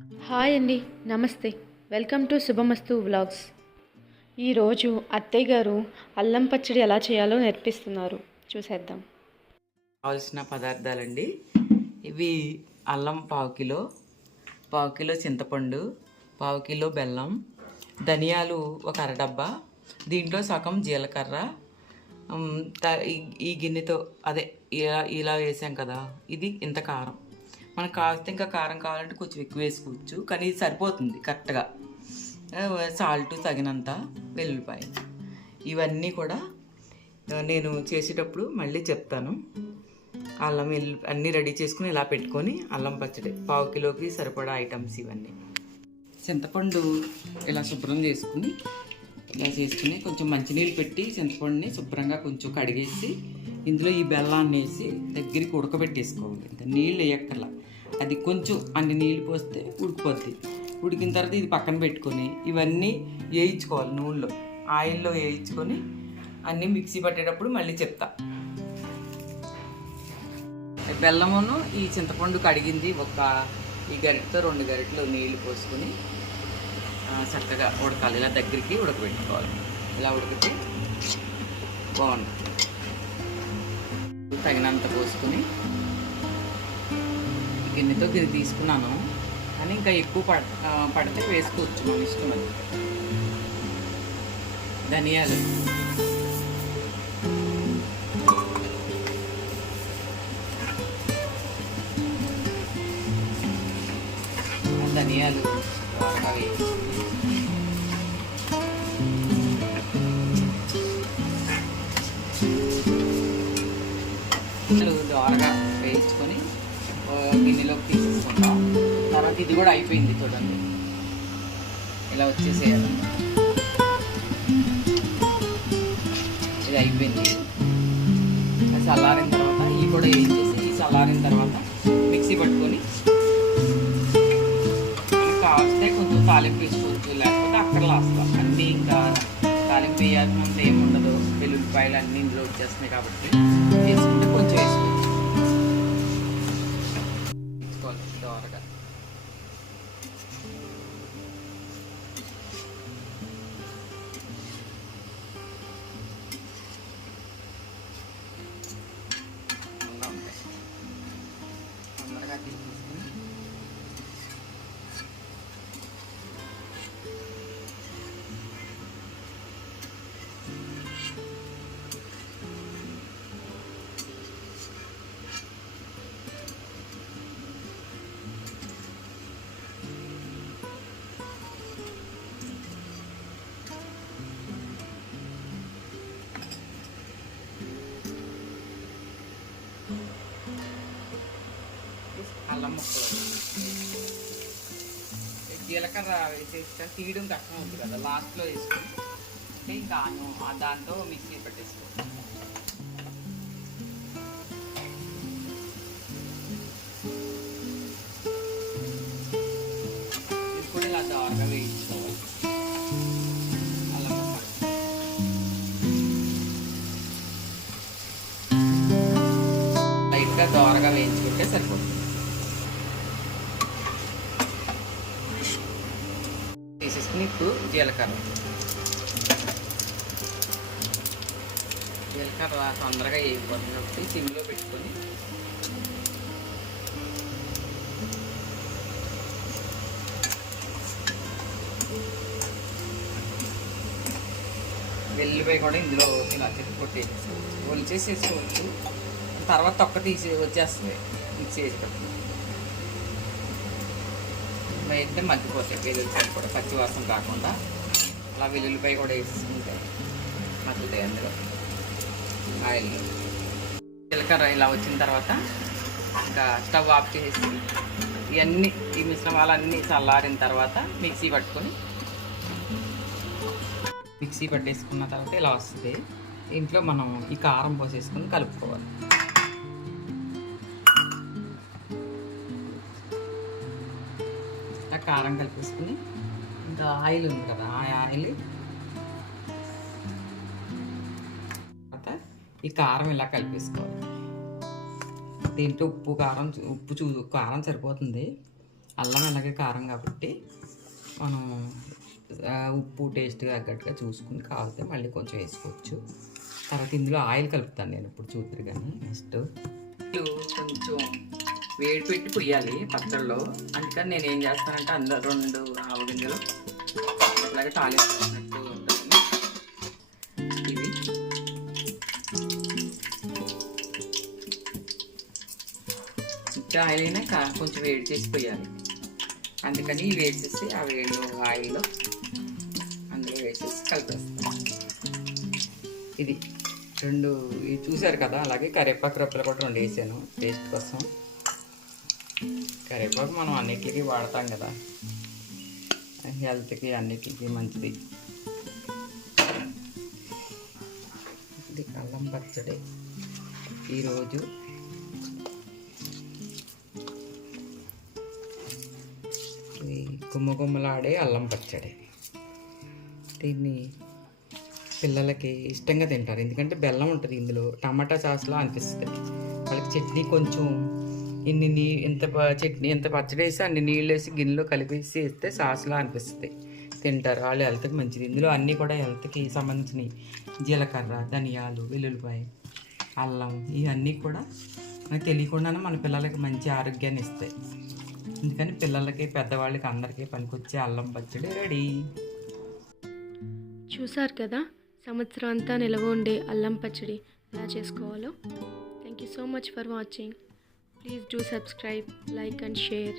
Hi అండి నమస్తే. Welcome to Shubhamastu vlogs. ఈరోజు అత్తయ్య గారు అల్లం పచ్చడి ఎలా చేయాలో నేర్పిస్తున్నారు. చూసేద్దాం. కావాల్సిన పదార్థాలండి. ఇవి అల్లం పావు కిలో పావు కిలో చింతపండు పావు కిలో బెల్లం ధనియాలు ఒక అరడబ్బా దీంట్లో సగం జీలకర్ర ఈ గిన్నెతో అదే ఇలా ఇలా వేసాం కదా ఇది ఇంత కారం. మనకు కాస్త ఇంకా కారం కావాలంటే కొంచెం ఎక్కువ వేసుకోవచ్చు. కానీ ఇది సరిపోతుంది కరెక్ట్గా. సాల్ట్ తగినంత వెల్లుల్లిపాయ. ఇవన్నీ కూడా నేను చేసేటప్పుడు మళ్ళీ చెప్తాను. అల్లం వెల్లు అన్నీ రెడీ చేసుకుని ఇలా పెట్టుకొని అల్లం పచ్చడి పావు కిలోకి సరిపడా ఐటమ్స్ ఇవన్నీ. చింతపండు ఇలా శుభ్రం చేసుకుని ఇలా చేసుకుని కొంచెం మంచినీళ్ళు పెట్టి చింతపండుని శుభ్రంగా కొంచెం కడిగేసి ఇందులో ఈ బెల్లాన్ని వేసి దగ్గరికి ఉడకబెట్టేసుకోవాలి. ఇంత నీళ్ళు వేయక్కర్లా. అది కొంచెం అన్ని నీళ్ళు పోస్తే ఉడికిపోద్ది. ఉడికిన తర్వాత ఇది పక్కన పెట్టుకొని ఇవన్నీ వేయించుకోవాలి నూనెలో. ఆయిల్లో వేయించుకొని అన్నీ మిక్సీ పట్టేటప్పుడు మళ్ళీ చెప్తా. బెల్లమును ఈ చింతపండు కడిగింది ఒక ఈ గరిటతో రెండు గరిటలు నీళ్ళు పోసుకొని చక్కగా ఉడకాలి. ఇలా దగ్గరికి ఉడకబెట్టుకోవాలి. ఇలా ఉడికితే బాగుంది తగినంత పోసుకొని గిన్నెతో గిన్నె తీసుకున్నాను. కానీ ఇంకా ఎక్కువ పడ పడితే వేసుకోవచ్చు. మన ఇష్టం అది. ధనియాలు. ధనియాలు. బాగా దోరగా వేయించుకొని గిన్నెలోకి తీసేసుకుంటాం. తర్వాత ఇది కూడా అయిపోయింది చూడండి. ఇలా వచ్చేసేయాలి. ఇది అయిపోయింది. చల్లారిన తర్వాత ఇవి కూడా వేయించేసి ఈ చల్లారిన తర్వాత మిక్సీ పట్టుకొని కాస్తే కొంచెం తాలింపు వేసుకోవచ్చు లేకపోతే అక్కడ లాస్తాం అన్నీ ఇంకా తాలింపు వేయాల్సినంత ఏమి ఉండదు. వెల్లుల్లిపాయలు అన్ని ఇందులో వచ్చేస్తున్నాయి కాబట్టి వేసుకుంటే కొంచెం వేసుకోవచ్చు. వేసుకోవాలి దోరగా అల్లం ముక్కలు జీలకర్ర వేసేసి తీయడం కష్టం అవుతుంది కదా లాస్ట్లో వేసుకుని అంటే ఇంకా ఆ దాంతో మిక్సీ పెట్టేసుకో ఇది కూడా ఇలా దారుగా వేయించుకోవాలి లైట్గా దోరగా వేయించుకుంటే సరిపోతుంది తీసేసుకుని జీలకర్ర. జీలకర్ర తొందరగా వేయిపోతుంది సిమ్లో పెట్టుకొని వెల్లిపాయ కూడా ఇందులో ఇలా చెట్టు కొట్టేసుకోవచ్చు ఒలిచేసి వేసుకోవచ్చు తర్వాత తొక్క తీసి వచ్చేస్తుంది. మిక్స్ చేసేటప్పుడు వేస్తే మగ్గిపోతాయి. వెల్లుల్లిపాయలు కూడా పచ్చి వాసన కాకుండా. అలా వెల్లుల్లిపాయ కూడా వేసుకుంటే మగ్గుతాయి అందులో. ఆయిల్ జీలకర్ర ఇలా వచ్చిన తర్వాత ఇంకా స్టవ్ ఆఫ్ చేసి ఇవన్నీ ఈ మిశ్రమాలన్నీ చల్లారిన తర్వాత మిక్సీ పట్టుకొని మిక్సీ పట్టేసుకున్న తర్వాత ఇలా వస్తుంది ఇంట్లో మనం ఈ కారం పోసేసుకొని కలుపుకోవాలి. కారం కలిపేసుకుని ఇంకా ఆయిల్ ఉంది కదా ఆ ఆయిల్. తర్వాత ఈ కారం ఇలా కలిపేసుకోవాలి. దీంట్లో ఉప్పు కారం ఉప్పు చూ కారం సరిపోతుంది. అల్లం అలాగే కారం కాబట్టి మనం ఉప్పు టేస్ట్గా తగ్గట్టుగా చూసుకుని కావాలితే మళ్ళీ కొంచెం వేసుకోవచ్చు. తర్వాత ఇందులో ఆయిల్ కలుపుతాను నేను ఇప్పుడు చూద్దరు కానీ నెక్స్ట్ కొంచెం వేడి పెట్టి పొయ్యాలి పచ్చళ్ళలో. అందుకని నేను ఏం చేస్తానంటే అందరు రెండు ఆవు గింజలు అట్లాగే తాలింపుకున్నట్టు ఉంటుంది. ఇవి ఇంకా ఆయిల్ అయినా కా- కొంచెం వేడి చేసి పోయాలి అందుకని వేసేసి ఆ వేడి ఆయిల్లో అందులో వేసేసి కలిపేస్తాను. ఇది. రెండు ఇది చూసారు కదా అలాగే కరివేపాకు రొప్పలు కూడా రెండు వేసాను టేస్ట్ కోసం. కరివేపాకు మనం అన్నిటికీ వాడతాం కదా. హెల్త్కి అన్నిటికీ మంచిది. ఇది అల్లం పచ్చడి. ఈరోజు ఇది గుమ్మ గుమ్మలాడే అల్లం పచ్చడి. దీన్ని పిల్లలకి ఇష్టంగా తింటారు. ఎందుకంటే బెల్లం ఉంటుంది ఇందులో. టమాటా సాస్లా అనిపిస్తుంది. వాళ్ళకి చట్నీ కొంచెం ఇన్ని నీ ఇంత ప- చట్నీ ఇంత పచ్చడి వేసి అన్ని నీళ్ళు వేసి గిన్నెలో కలిపేసి వేస్తే సాస్లా అనిపిస్తుంది. తింటారు. వాళ్ళు హెల్త్కి మంచిది. ఇందులో అన్నీ కూడా హెల్త్కి సంబంధించినవి జీలకర్ర ధనియాలు వెల్లుల్లిపాయ అల్లం ఇవన్నీ కూడా మనకు తెలియకుండానే మన పిల్లలకి మంచి ఆరోగ్యాన్ని ఇస్తాయి. అందుకని పిల్లలకి పెద్దవాళ్ళకి అందరికీ పనికొచ్చే అల్లం పచ్చడి రెడీ. చూసారు కదా? సంవత్సరం అంతా నిలవ ఉండే అల్లం పచ్చడి ఎలా చేసుకోవాలో? Thank you so much for watching Please do subscribe, like, and share.